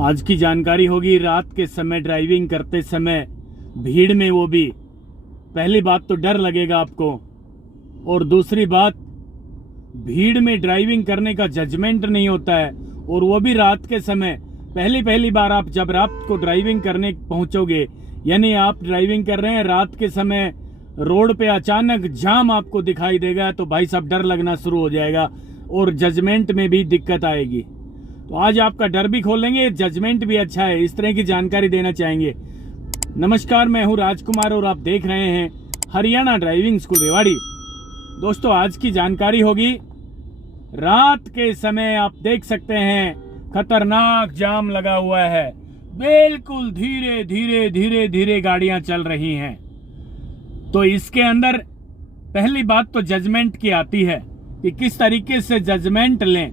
आज की जानकारी होगी रात के समय ड्राइविंग करते समय भीड़ में, वो भी पहली बात तो डर लगेगा आपको, और दूसरी बात भीड़ में ड्राइविंग करने का जजमेंट नहीं होता है, और वो भी रात के समय। पहली बार आप जब रात को ड्राइविंग करने पहुंचोगे, यानी आप ड्राइविंग कर रहे हैं रात के समय, रोड पे अचानक जाम आपको दिखाई देगा तो भाई साहब डर लगना शुरू हो जाएगा और जजमेंट में भी दिक्कत आएगी। तो आज आपका डर भी खोलेंगे, जजमेंट भी अच्छा है, इस तरह की जानकारी देना चाहेंगे। नमस्कार, मैं हूं राजकुमार और आप देख रहे हैं हरियाणा ड्राइविंग स्कूल रेवाड़ी। दोस्तों, आज की जानकारी होगी रात के समय आप देख सकते हैं खतरनाक जाम लगा हुआ है, बिल्कुल धीरे धीरे गाड़ियां चल रही हैं। तो इसके अंदर पहली बात तो जजमेंट की आती है कि किस तरीके से जजमेंट लें।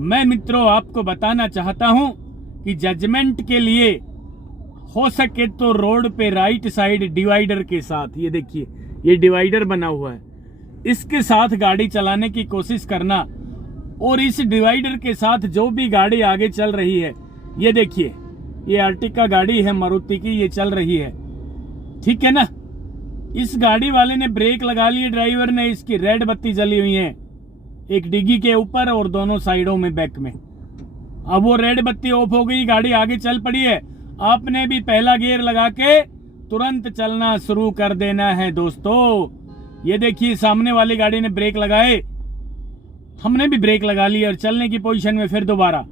मैं मित्रों आपको बताना चाहता हूं कि जजमेंट के लिए हो सके तो रोड पे राइट साइड डिवाइडर के साथ, ये देखिए ये डिवाइडर बना हुआ है, इसके साथ गाड़ी चलाने की कोशिश करना। और इस डिवाइडर के साथ जो भी गाड़ी आगे चल रही है, ये देखिए ये अर्टिका गाड़ी है मारुति की, ये चल रही है, ठीक है ना। इस गाड़ी वाले ने ब्रेक लगा लिए, ड्राइवर ने, इसकी रेड बत्ती जली हुई है, एक डिग्गी के ऊपर और दोनों साइडों में बैक में। अब वो रेड बत्ती ऑफ हो गई, गाड़ी आगे चल पड़ी है, आपने भी पहला गियर लगा के तुरंत चलना शुरू कर देना है। दोस्तों ये देखिए सामने वाली गाड़ी ने ब्रेक लगाए, हमने भी ब्रेक लगा ली और चलने की पोजीशन में फिर दोबारा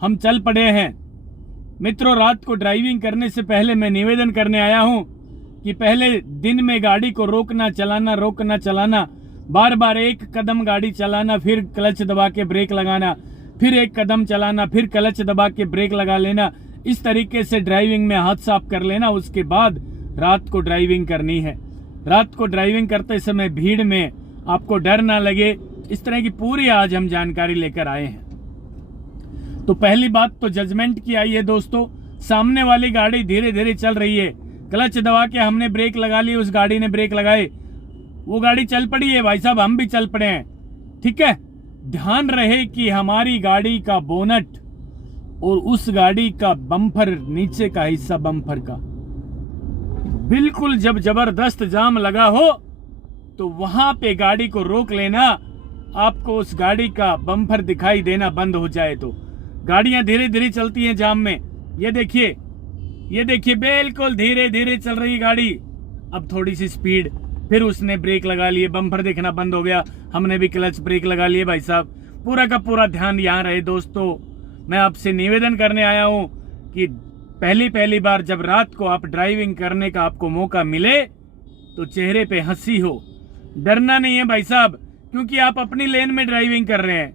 हम चल पड़े हैं। मित्रों, रात को ड्राइविंग करने से पहले मैं निवेदन करने आया हूं कि पहले दिन में गाड़ी को रोकना चलाना, बार बार एक कदम गाड़ी चलाना, फिर क्लच दबा के ब्रेक लगाना, फिर एक कदम चलाना, फिर क्लच दबा के ब्रेक लगा लेना, इस तरीके से ड्राइविंग में हाथ साफ कर लेना। उसके बाद रात को ड्राइविंग करनी है। रात को ड्राइविंग करते समय भीड़ में आपको डर ना लगे, इस तरह की पूरी आज हम जानकारी लेकर आए हैं। तो पहली बात तो जजमेंट की आई है दोस्तों, सामने वाली गाड़ी धीरे धीरे चल रही है, क्लच दबा के हमने ब्रेक लगा ली, उस गाड़ी ने ब्रेक लगाए, वो गाड़ी चल पड़ी है, भाई साहब हम भी चल पड़े हैं, ठीक है। ध्यान रहे कि हमारी गाड़ी का बोनट और उस गाड़ी का बम्पर, नीचे का हिस्सा बम्पर का, बिल्कुल जब जबरदस्त जाम लगा हो तो वहां पे गाड़ी को रोक लेना। आपको उस गाड़ी का बम्पर दिखाई देना बंद हो जाए तो गाड़ियां धीरे धीरे चलती हैं जाम में, ये देखिए बिल्कुल धीरे धीरे चल रही गाड़ी, अब थोड़ी सी स्पीड, फिर उसने ब्रेक लगा लिए, बम्पर देखना बंद हो गया, हमने भी क्लच ब्रेक लगा लिए। भाई साहब पूरा का पूरा ध्यान यहाँ रहे। दोस्तों मैं आपसे निवेदन करने आया हूँ कि पहली बार जब रात को आप ड्राइविंग करने का आपको मौका मिले तो चेहरे पे हंसी हो, डरना नहीं है भाई साहब, क्योंकि आप अपनी लेन में ड्राइविंग कर रहे हैं।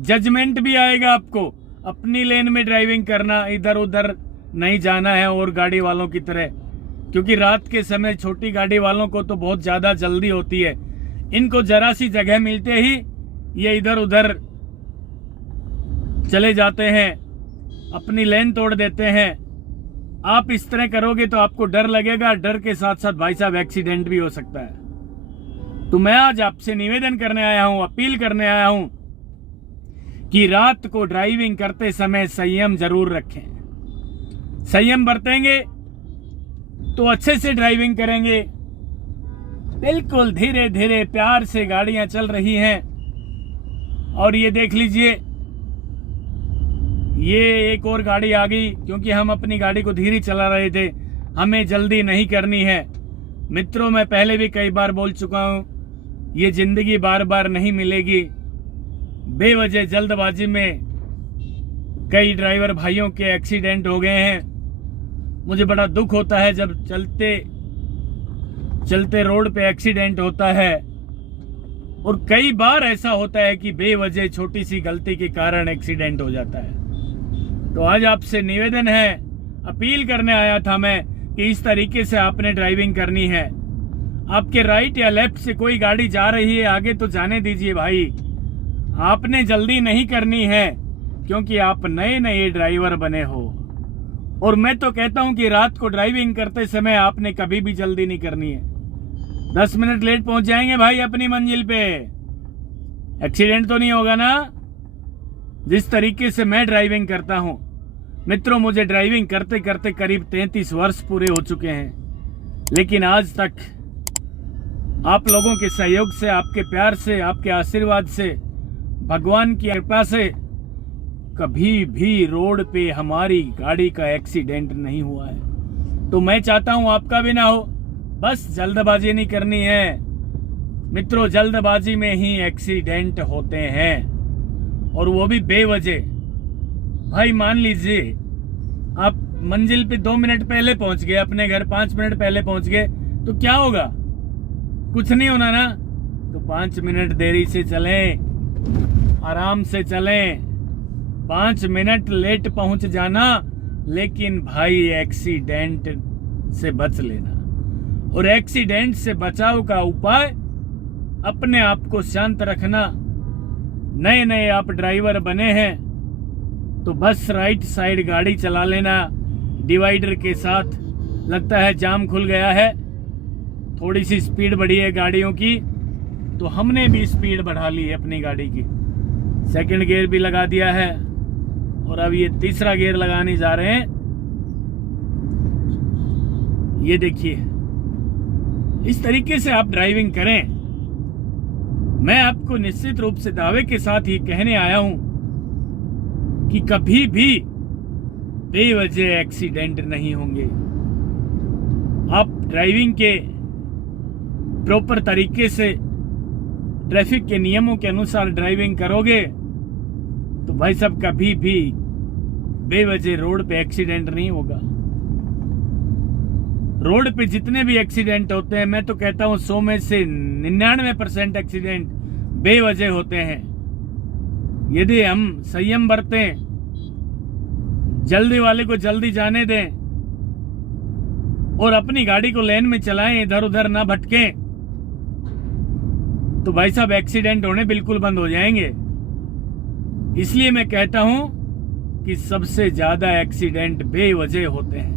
जजमेंट भी आएगा आपको, अपनी लेन में ड्राइविंग करना, इधर उधर नहीं जाना है और गाड़ी वालों की तरह, क्योंकि रात के समय छोटी गाड़ी वालों को तो बहुत ज्यादा जल्दी होती है, इनको जरा सी जगह मिलते ही ये इधर उधर चले जाते हैं, अपनी लेन तोड़ देते हैं। आप इस तरह करोगे तो आपको डर लगेगा, डर के साथ साथ भाई साहब एक्सीडेंट भी हो सकता है। तो मैं आज आपसे निवेदन करने आया हूं, अपील करने आया हूं कि रात को ड्राइविंग करते समय संयम जरूर रखें। संयम बरतेंगे तो अच्छे से ड्राइविंग करेंगे। बिल्कुल धीरे धीरे प्यार से गाड़ियां चल रही हैं, और ये देख लीजिए ये एक और गाड़ी आ गई, क्योंकि हम अपनी गाड़ी को धीरे चला रहे थे, हमें जल्दी नहीं करनी है। मित्रों मैं पहले भी कई बार बोल चुका हूं, ये जिंदगी बार बार नहीं मिलेगी। बेवजह जल्दबाजी में कई ड्राइवर भाइयों के एक्सीडेंट हो गए हैं। मुझे बड़ा दुख होता है जब चलते रोड पे एक्सीडेंट होता है, और कई बार ऐसा होता है कि बेवजह छोटी सी गलती के कारण एक्सीडेंट हो जाता है। तो आज आपसे निवेदन है, अपील करने आया था मैं कि इस तरीके से आपने ड्राइविंग करनी है। आपके राइट या लेफ्ट से कोई गाड़ी जा रही है, आगे तो जाने दीजिए भाई, आपने जल्दी नहीं करनी है, क्योंकि आप नए ड्राइवर बने हो। और मैं तो कहता हूं कि रात को ड्राइविंग करते समय आपने कभी भी जल्दी नहीं करनी है। 10 मिनट लेट पहुंच जाएंगे भाई अपनी मंजिल पे, एक्सीडेंट तो नहीं होगा ना। जिस तरीके से मैं ड्राइविंग करता हूं, मित्रों, मुझे ड्राइविंग करते करते करीब 33 वर्ष पूरे हो चुके हैं, लेकिन आज तक आप लोगों के सहयोग से, आपके प्यार से, आपके आशीर्वाद से, भगवान की कृपा से कभी भी रोड पे हमारी गाड़ी का एक्सीडेंट नहीं हुआ है। तो मैं चाहता हूं आपका भी ना हो, बस जल्दबाजी नहीं करनी है। मित्रों, जल्दबाजी में ही एक्सीडेंट होते हैं, और वो भी बेवजह। भाई मान लीजिए आप मंजिल पे 2 मिनट पहले पहुंच गए, अपने घर 5 मिनट पहले पहुंच गए, तो क्या होगा? कुछ नहीं होना ना। तो 5 मिनट देरी से चलें, आराम से चलें। 5 मिनट लेट पहुंच जाना, लेकिन भाई एक्सीडेंट से बच लेना। और एक्सीडेंट से बचाव का उपाय अपने आप को शांत रखना। नए नए आप ड्राइवर बने हैं तो बस राइट साइड गाड़ी चला लेना डिवाइडर के साथ। लगता है जाम खुल गया है, थोड़ी सी स्पीड बढ़ी है गाड़ियों की, तो हमने भी स्पीड बढ़ा ली है अपनी गाड़ी की। सेकंड गियर भी लगा दिया है और अब ये तीसरा गियर लगाने जा रहे हैं। ये देखिए, इस तरीके से आप ड्राइविंग करें। मैं आपको निश्चित रूप से दावे के साथ ये कहने आया हूं कि कभी भी बेवजह एक्सीडेंट नहीं होंगे। आप ड्राइविंग के प्रॉपर तरीके से ट्रैफिक के नियमों के अनुसार ड्राइविंग करोगे तो भाई साहब कभी भी बेवजह रोड पे एक्सीडेंट नहीं होगा। रोड पे जितने भी एक्सीडेंट होते हैं, मैं तो कहता हूं 100 में से 99% एक्सीडेंट बेवजह होते हैं। यदि हम संयम बरतें, जल्दी वाले को जल्दी जाने दें और अपनी गाड़ी को लेन में चलाएं, इधर उधर ना भटकें, तो भाई साहब एक्सीडेंट होने बिल्कुल बंद हो जाएंगे। इसलिए मैं कहता हूं कि सबसे ज्यादा एक्सीडेंट बेवजह होते हैं।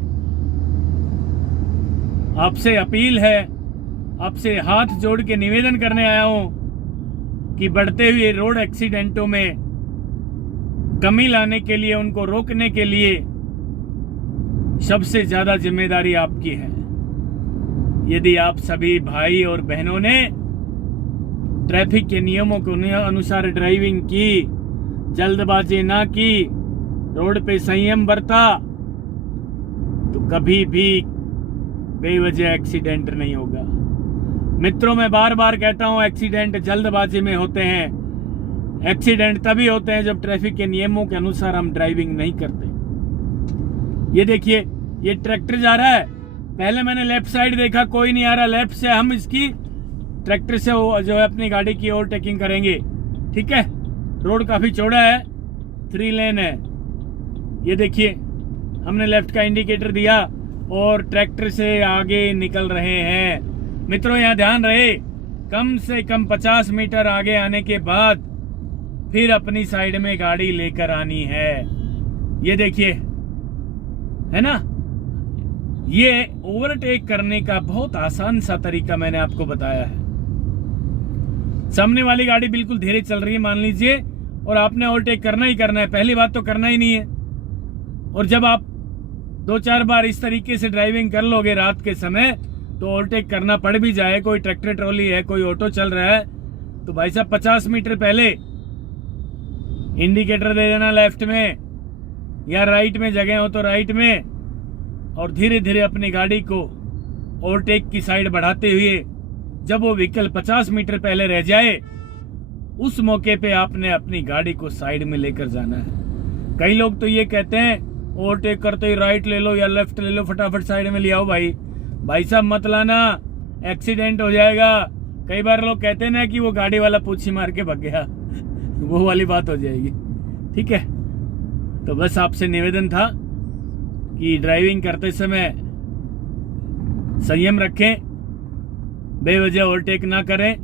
आपसे अपील है, आपसे हाथ जोड़ के निवेदन करने आया हूं कि बढ़ते हुए रोड एक्सीडेंटों में कमी लाने के लिए, उनको रोकने के लिए सबसे ज्यादा जिम्मेदारी आपकी है। यदि आप सभी भाई और बहनों ने ट्रैफिक के नियमों के अनुसार ड्राइविंग की, जल्दबाजी ना की, रोड पे संयम बरता, तो कभी भी बेवजह एक्सीडेंट नहीं होगा। मित्रों, मैं बार बार कहता हूं, एक्सीडेंट जल्दबाजी में होते हैं। एक्सीडेंट तभी होते हैं जब ट्रैफिक के नियमों के अनुसार हम ड्राइविंग नहीं करते। ये देखिए, ये ट्रैक्टर जा रहा है, पहले मैंने लेफ्ट साइड देखा कोई नहीं आ रहा, लेफ्ट से हम इसकी ट्रैक्टर से जो है अपनी गाड़ी की ओवरटेकिंग करेंगे। ठीक है, रोड काफी चौड़ा है, 3 लेन है। ये देखिए, हमने लेफ्ट का इंडिकेटर दिया और ट्रैक्टर से आगे निकल रहे हैं। मित्रों, यहाँ ध्यान रहे, कम से कम 50 मीटर आगे आने के बाद फिर अपनी साइड में गाड़ी लेकर आनी है। ये देखिए, है ना, ये ओवरटेक करने का बहुत आसान सा तरीका मैंने आपको बताया है। सामने वाली गाड़ी बिल्कुल धीरे चल रही है मान लीजिए, और आपने ओवरटेक करना ही करना है। पहली बात तो करना ही नहीं है। और जब आप 2-4 बार इस तरीके से ड्राइविंग कर लोगे रात के समय, तो ओवरटेक करना पड़ भी जाए, कोई ट्रैक्टर ट्रॉली है, कोई ऑटो चल रहा है, तो भाई साहब 50 मीटर पहले इंडिकेटर दे देना लेफ्ट में, या राइट में जगह हो तो राइट में, और धीरे धीरे अपनी गाड़ी को ओवरटेक की साइड बढ़ाते हुए जब वो व्हीकल 50 मीटर पहले रह जाए, उस मौके पे आपने अपनी गाड़ी को साइड में लेकर जाना है। कई लोग तो ये कहते हैं ओवरटेक करते ही राइट ले लो या लेफ्ट ले लो, फटाफट साइड में ले आओ। भाई साहब मत लाना, एक्सीडेंट हो जाएगा। कई बार लोग कहते हैं ना कि वो गाड़ी वाला पूछी मार के भाग गया, वो वाली बात हो जाएगी। ठीक है, तो बस आपसे निवेदन था कि ड्राइविंग करते समय संयम रखें, बेवजह ओवरटेक ना करें,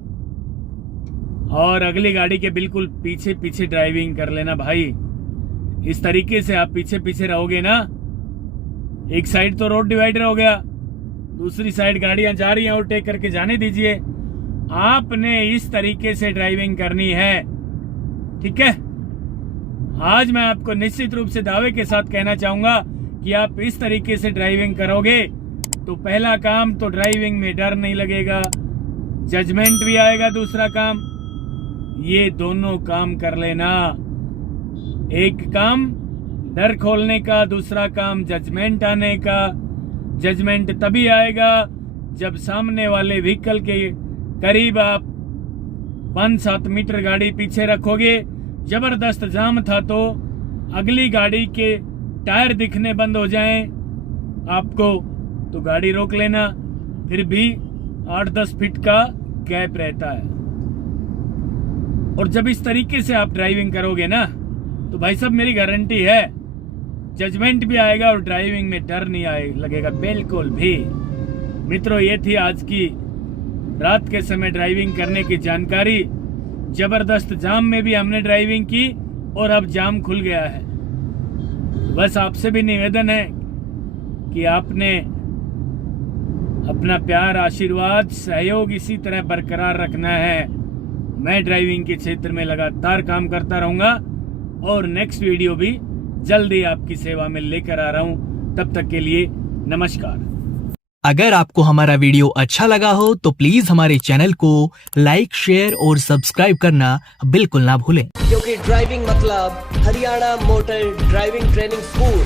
और अगली गाड़ी के बिल्कुल पीछे पीछे ड्राइविंग कर लेना भाई। इस तरीके से आप पीछे पीछे रहोगे ना, एक साइड तो रोड डिवाइडर हो गया, दूसरी साइड गाड़ियां जा रही हैं, ओवरटेक करके जाने दीजिए। आपने इस तरीके से ड्राइविंग करनी है। ठीक है, आज मैं आपको निश्चित रूप से दावे के साथ कहना चाहूंगा कि आप इस तरीके से ड्राइविंग करोगे तो पहला काम तो ड्राइविंग में डर नहीं लगेगा, जजमेंट भी आएगा। दूसरा काम, ये दोनों काम कर लेना, एक काम डर खोलने का, दूसरा काम जजमेंट आने का। जजमेंट तभी आएगा जब सामने वाले व्हीकल के करीब आप 5-7 मीटर गाड़ी पीछे रखोगे, जबरदस्त जाम था तो अगली गाड़ी के टायर दिखने बंद हो जाएं आपको तो गाड़ी रोक लेना। फिर भी 8-10 फीट का गैप रहता है। और जब इस तरीके से आप ड्राइविंग करोगे ना तो भाई साहब मेरी गारंटी है जजमेंट भी आएगा और ड्राइविंग में डर नहीं लगेगा बिल्कुल भी। मित्रों, ये थी आज की रात के समय ड्राइविंग करने की जानकारी। जबरदस्त जाम में भी हमने ड्राइविंग की और अब जाम खुल गया है। बस आपसे भी निवेदन है कि आपने अपना प्यार, आशीर्वाद, सहयोग इसी तरह बरकरार रखना है। मैं ड्राइविंग के क्षेत्र में लगातार काम करता रहूंगा और नेक्स्ट वीडियो भी जल्दी आपकी सेवा में लेकर आ रहा हूं। तब तक के लिए नमस्कार। अगर आपको हमारा वीडियो अच्छा लगा हो तो प्लीज हमारे चैनल को लाइक, शेयर और सब्सक्राइब करना बिल्कुल ना भूलें। क्योंकि ड्राइविंग मतलब Haryana motor driving training school.